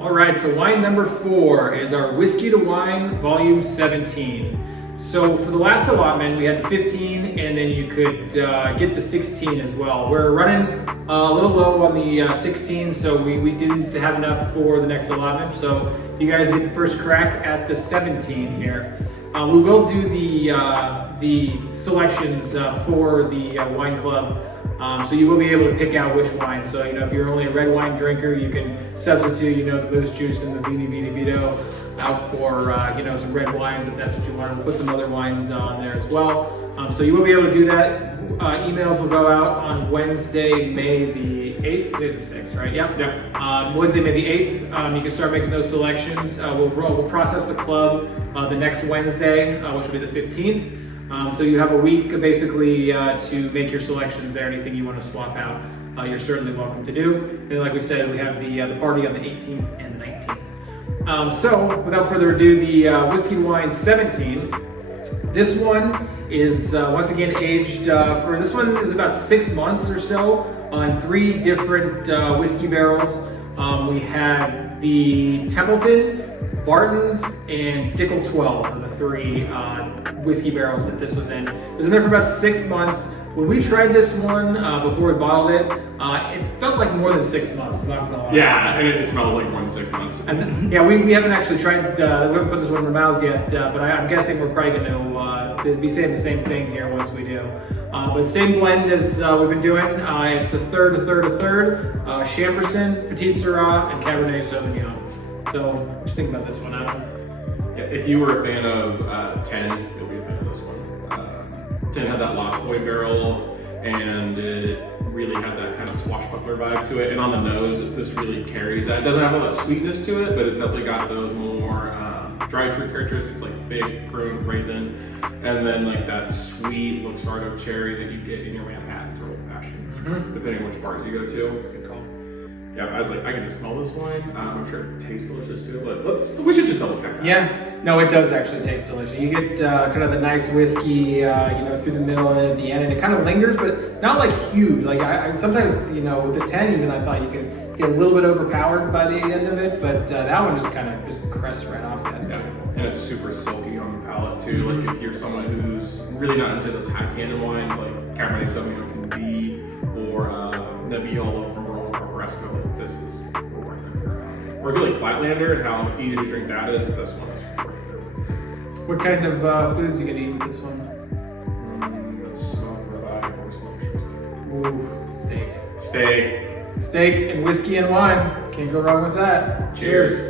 All right, so wine number 4 is our Whiskey to Wine Volume 17. So for the last allotment, we had the 15, and then you could get the 16 as well. We're running a little low on the 16, so we didn't have enough for the next allotment. So you guys get the first crack at the 17 here. We will do the selections for the wine club. So you will be able to pick out which wine. So, if you're only a red wine drinker, you can substitute, the Moose Juice and the Vini Vito out for, some red wines if that's what you want. We'll put some other wines on there as well. So you will be able to do that. Emails will go out on Wednesday, May the 8th. Today's the 6th, right? Yep. Wednesday, May the 8th. You can start making those selections. We'll process the club the next Wednesday, which will be the 15th. So you have a week basically to make your selections there. Anything you want to swap out, you're certainly welcome to do. And like we said, we have the party on the 18th and the 19th. So without further ado, the Whiskey Wine 17. This one is once again aged for this one is about 6 months or so in 3 different whiskey barrels. We had the Templeton, Barton's, and Dickel 12 are the 3 whiskey barrels that this was in. It was in there for about 6 months. When we tried this one before we bottled it, it felt like more than 6 months. I'm not gonna lie. Yeah, and it smells like more than 6 months. And yeah, we haven't actually tried. We haven't put this one in our mouths yet, but I'm guessing we're probably going to be saying the same thing here once we do. But same blend as we've been doing. It's a third, Chamberson, Petit Syrah, and Cabernet Sauvignon. So, what do you think about this one, Adam? Yeah, if you were a fan of 10, you'll be a fan of this one. 10 had that Lost Boy barrel, and it really had that kind of swashbuckler vibe to it. And on the nose, this really carries that. It doesn't have all that sweetness to it, but it's definitely got those more dry fruit characteristics like fig, prune, raisin, and then like that sweet Luxardo cherry that you get in your Manhattan or old fashions, depending on which bars you go to. That's a good call. Yeah, I was like, I can just smell this wine. I'm sure it tastes delicious too, but we should just double check that. Yeah, no, it does actually taste delicious. You get kind of the nice whiskey, through the middle and at the end, and it kind of lingers, but not like huge. Like I sometimes, with the 10 even, I thought you could get a little bit overpowered by the end of it, but that one just kind of crests right off. That's beautiful. And it's super silky on the palate too. Like if you're someone who's really not into those high tannin wines like Cabernet Sauvignon can be, or Nebbiolo from Roland Barbaresco, like this is a wine that you're about. Or if you like Flatlander and how easy to drink that is, this one is right there with you. What kind of foods you gonna eat with this one? Smoked ribeye or smoked shrimp steak. Ooh, steak. Steak and whiskey and wine. Can't go wrong with that. Cheers.